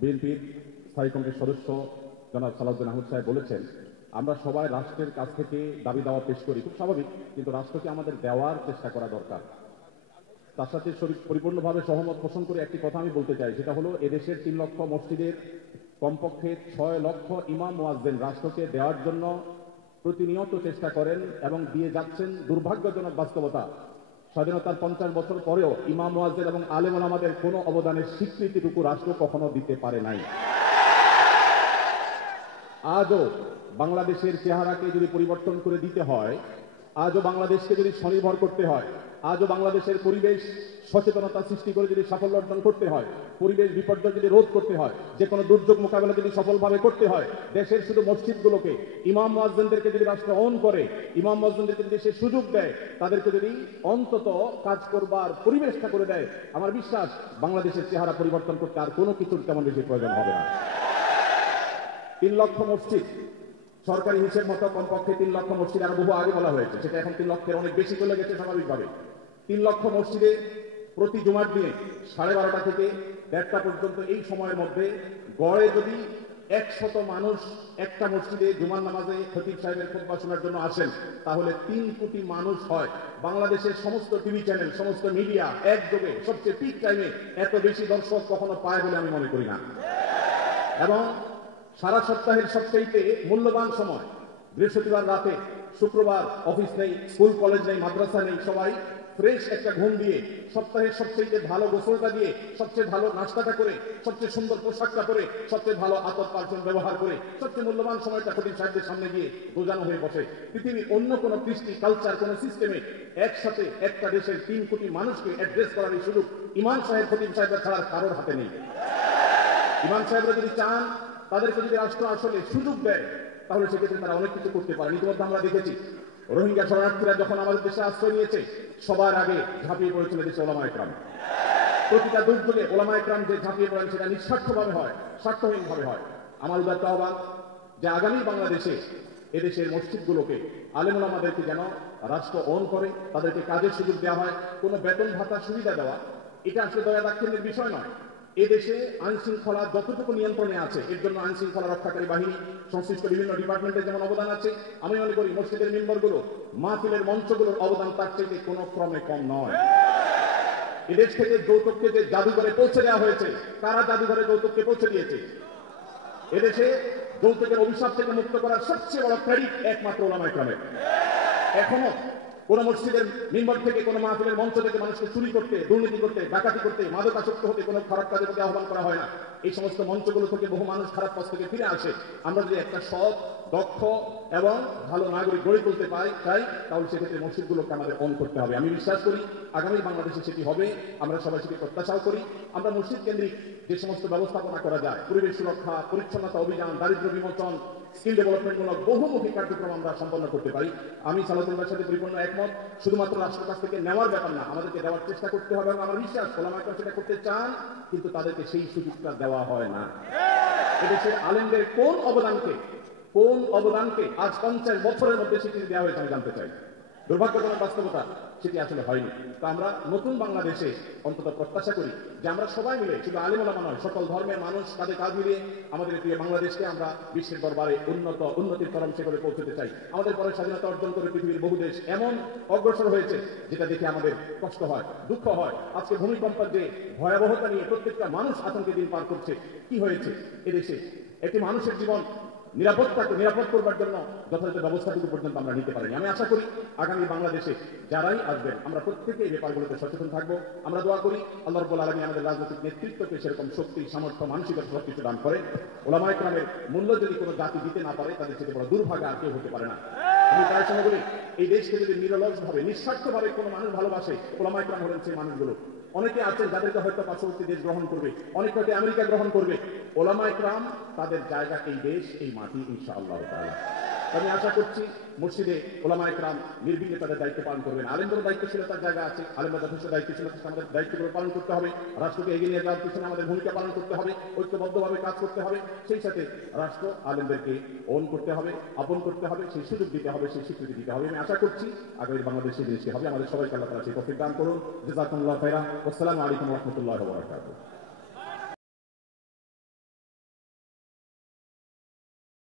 বিএনপির স্থায়ী কমিটির সদস্য জনাব সালাউদ্দিন আহমদ সাহেব বলেছেন, আমরা সবাই রাষ্ট্রের কাছ থেকে দাবি দাওয়া পেশ করি, খুব স্বাভাবিক, কিন্তু রাষ্ট্রকে আমাদের দেওয়ার চেষ্টা করা দরকার। তার সাথে পরিপূর্ণভাবে সহমত পোষণ করে একটি কথা আমি বলতে চাই, সেটা হলো এদেশের 3 লক্ষ মসজিদের কমপক্ষে 6 লক্ষ ইমাম মুয়াজ্জিন রাষ্ট্রকে দেওয়ার জন্য প্রতিনিয়ত চেষ্টা করেন এবং দিয়ে যাচ্ছেন। দুর্ভাগ্যজনক বাস্তবতা, স্বাধীনতার 50 বছর পরেও ইমাম মুয়াজ্জিন এবং আলেম ওলামাদের কোনো অবদানের স্বীকৃতিটুকু রাষ্ট্র কখনো দিতে পারে নাই। আজও বাংলাদেশের চেহারাকে যদি পরিবর্তন করে দিতে হয়, আজও বাংলাদেশকে যদি স্বনির্ভর করতে হয়, আজও বাংলাদেশের পরিবেশ সচেতনতা সৃষ্টি করে যদি সাফল্য অর্জন করতে হয়, পরিবেশ বিপর্যয় যদি রোধ করতে হয়, যে কোনো দুর্যোগ মোকাবেলা যদি সফলভাবে করতে হয়, দেশের শুধু মসজিদগুলোকে ইমাম মুয়াজ্জিনদেরকে যদি রাষ্ট্র অন করে, ইমাম মুয়াজ্জিনদেরকে যদি সে সুযোগ দেয়, তাদেরকে যদি অন্তত কাজ করবার পরিবেশটা করে দেয়, আমার বিশ্বাস বাংলাদেশের চেহারা পরিবর্তন করতে আর কোনো কিছুর তেমন বেশি প্রয়োজন হবে না। 3 লক্ষ মসজিদ, সরকারি হিসেব মতো কমপক্ষে 3 লক্ষ মসজিদ, আর বহু আগে বলা হয়েছে, সেটা এখন 3 লক্ষের অনেক বেশি চলে গেছে স্বাভাবিকভাবে। 3 লক্ষ মসজিদে প্রতি জুমার দিনে 12:30 থেকে 1:30 পর্যন্ত এই সময়ের মধ্যে গড়ে যদি 100 মানুষ একটা মসজিদে জুমার নামাজে খতিব সাহেবের খুতবা শোনার জন্য আসেন, তাহলে 3 কোটি মানুষ হয়। বাংলাদেশের সমস্ত টিভি চ্যানেল, সমস্ত মিডিয়া একযোগে সবচেয়ে পিক টাইমে এত বেশি দর্শক কখনো পায় বলে আমি মনে করি না। এবং সারা সপ্তাহের সবচেয়ে মূল্যবান সময় বৃহস্পতিবার রাতে, শুক্রবার অফিস নেই, স্কুল কলেজ নেই, মাদ্রাসা নেই, সবাই ফ্রেশ একটা ঘুম দিয়ে, সপ্তাহের সবচেয়ে ভালো গোসলটা দিয়ে, সবচেয়ে ভালো নাস্তাটা করে, সবচেয়ে সুন্দর পোশাকটা করে, সবচেয়ে ভালো আতর পারফিউম ব্যবহার করে, সবচেয়ে মূল্যবান সময়টা খতিব সাহেবদের সামনে গিয়ে বোঝানো হয়ে বসে। পৃথিবীর অন্য কোনো কৃষ্টি কালচার, কোনো সিস্টেমে একসাথে একটা দেশের 3 কোটি মানুষকে অ্যাড্রেস করার এই সুযোগ ইমাম সাহেব, খতিব সাহেবরা ছাড়া কারোর হাতে নেই। ইমাম সাহেবরা যদি চান, তাদেরকে যদি রাষ্ট্র আসলে সুযোগ দেয়, তাহলে সেক্ষেত্রে তারা অনেক কিছু করতে পারে। ইতিমধ্যে আমরা দেখেছি, রোহিঙ্গা শরণার্থীরা যখন আমাদের দেশে আশ্রয় নিয়েছে, সবার আগে ঝাঁপিয়ে পড়েছিল দেশে ওলামায়ে কেরাম। প্রতিটা দুর্যোগে ওলামায়ে কেরাম যে ঝাঁপিয়ে পড়েন, সেটা নিঃস্বার্থভাবে হয়, স্বার্থহীনভাবে হয়। আমার উদাত্ত আহ্বান যে আগামী বাংলাদেশে এদেশের মসজিদগুলোকে, আলেম ওলামাদেরকে যেন রাষ্ট্র অন করে, তাদেরকে কাজের সুযোগ দেওয়া হয়। কোনো বেতন ভাতার সুবিধা দেওয়া, এটা আসলে দয়া দাক্ষিণ্যের বিষয় নয়। এদেশে আইন শৃঙ্খলা যতটুকু নিয়ন্ত্রণে আছে, এর জন্য আইন শৃঙ্খলা রক্ষাকারী বাহিনী, সংশ্লিষ্ট বিভিন্ন ডিপার্টমেন্টের যেমন অবদান আছে, আমি মনে করি মসজিদের মেম্বরগুলো, মাহফিলের মঞ্চগুলোর অবদান তার থেকে কোনো ক্রমে কম নয়। এদেশ থেকে যৌতুককে যে জাদুঘরে পৌঁছে দেওয়া হয়েছে, কারা জাদুঘরে যৌতুককে পৌঁছে দিয়েছে? এদেশে যৌতুকের অভিশাপ থেকে মুক্ত করার সবচেয়ে বড় ক্রেডিট একমাত্র ওলামায়ে কেরামের। এখনো কোন মসজিদের মিম্বর থেকে, কোন মাহফিলের মঞ্চ থেকে মানুষকে চুরি করতে, দুর্নীতি করতে, ডাকাতি করতে, মাদকাসক্ত হতে, কোনো খারাপ কাজের প্রতি আহ্বান করা হয় না। এই সমস্ত মঞ্চগুলো থেকে বহু মানুষ খারাপ পথ থেকে ফিরে আসে। আমরা যদি একটা সৎ, দক্ষ এবং ভালো নাগরিক গড়ে তুলতে চাই, তাহলে সেক্ষেত্রে মসজিদগুলোকে আমাদের অন করতে হবে। আমি বিশ্বাস করি আগামী বাংলাদেশে সেটি হবে, আমরা সবাই সেটি প্রত্যাশাও করি। আমরা মসজিদ কেন্দ্রিক যে সমস্ত ব্যবস্থাপনা করা যায়, পরিবেশ সুরক্ষা, পরিচ্ছন্নতা অভিযান, দারিদ্র বিমোচন, স্কিল ডেভেলপমেন্টমূলক বহুমুখী কার্যক্রম আমরা সম্পন্ন করতে পারি। আমি সালাউদ্দিনের সাথে পরিপূর্ণ একমত। শুধুমাত্র রাষ্ট্রের কাছ থেকে নেওয়ার ব্যাপার না, আমাদেরকে দেওয়ার চেষ্টা করতে হবে, এবং আমার বিশ্বাস ওলামায়ে কেরাম সেটা করতে চান, কিন্তু তাদেরকে সেই সুযোগটা দেওয়া হয় না। এদেশের আলেমদের কোন অবদানকে আজ 50 বছরের মধ্যে স্বীকৃতি দেওয়া হয়েছে আমি জানতে চাই। দুর্ভাগ্যজনক বাস্তবতা, সেটি আসলে হয়নি। তো আমরা নতুন বাংলাদেশে অন্তত প্রত্যাশা করি যে আমরা সবাই মিলে, শুধু আলেম ওলামা নয়, সকল ধর্মের মানুষ কাঁধে কাঁধ মিলিয়ে আমাদের প্রিয় বাংলাদেশকে আমরা বিশ্বের দরবারে উন্নতির চরম শিখরে পৌঁছতে চাই। আমাদের পরে স্বাধীনতা অর্জন করে পৃথিবীর বহু দেশ এমন অগ্রসর হয়েছে, যেটা দেখে আমাদের কষ্ট হয়, দুঃখ হয়। আজকে ভূমিকম্পের যে ভয়াবহতা নিয়ে প্রত্যেকটা মানুষ আতঙ্কে দিন পার করছে, কি হয়েছে এদেশে? একটি মানুষের জীবন নিরাপদ করবার জন্য যথাযথ ব্যবস্থাটুকু পর্যন্ত আমরা নিতে পারিনি। আমি আশা করি আগামী বাংলাদেশে যারাই আসবেন, আমরা প্রত্যেকে এই ব্যাপারগুলোতে সচেতন থাকবো। আমরা দোয়া করি আল্লাহ রাব্বুল আলামিন আমাদের রাজনৈতিক নেতৃত্বকে সেরকম শক্তি, সামর্থ্য, মানসিকতা সবকিছু দান করে। ওলামায়ে কেরামের মূল্য যদি কোনো জাতি দিতে না পারে, তাদের থেকে বড় দুর্ভাগা আর কেউ হতে পারে না। আমি প্রায় সময় বলি, এই দেশকে যদি নিরলসভাবে, নিঃস্বার্থভাবে কোনো মানুষ ভালোবাসে, ওলামায়ে কেরাম হলেন সেই মানুষগুলো। অনেকে আছেন যাদেরকে হয়তো পার্শ্ববর্তী দেশ গ্রহণ করবে, অনেক হয়তো আমেরিকা গ্রহণ করবে। ওলামায়ে কেরাম তাদের জায়গা এই দেশ, এই মাটি, ইনশাআল্লাহ তাআলা। আমি আশা করছি মসজিদে ওলামায়ে কেরাম নির্বিঘ্নে তাদের দায়িত্ব পালন করবেন। আলেমদের দায়িত্বশীলতার জায়গা আছে, আলেমরা যথেষ্ট দায়িত্বশীলতার সাথে আমাদের দায়িত্বগুলো পালন করতে হবে। রাষ্ট্রকে এগিয়ে নিয়ে যাওয়ার পিছনে আমাদের ভূমিকা পালন করতে হবে, ঐক্যবদ্ধভাবে কাজ করতে হবে। সেই সাথে রাষ্ট্র আলেমদেরকে অন করতে হবে, আপন করতে হবে, সেই সুযোগ দিতে হবে, সেই স্বীকৃতি দিতে হবে। আমি আশা করছি আগামী বাংলাদেশে জিনিসটি হবে। আমাদের সবাইকে আল্লাহ তাআলা সেই তৌফিক দান করুন। জাযাকুমুল্লাহু খাইরান। আসসালামু আলাইকুম ওয়া রাহমাতুল্লাহি ওয়া বারাকাতুহু।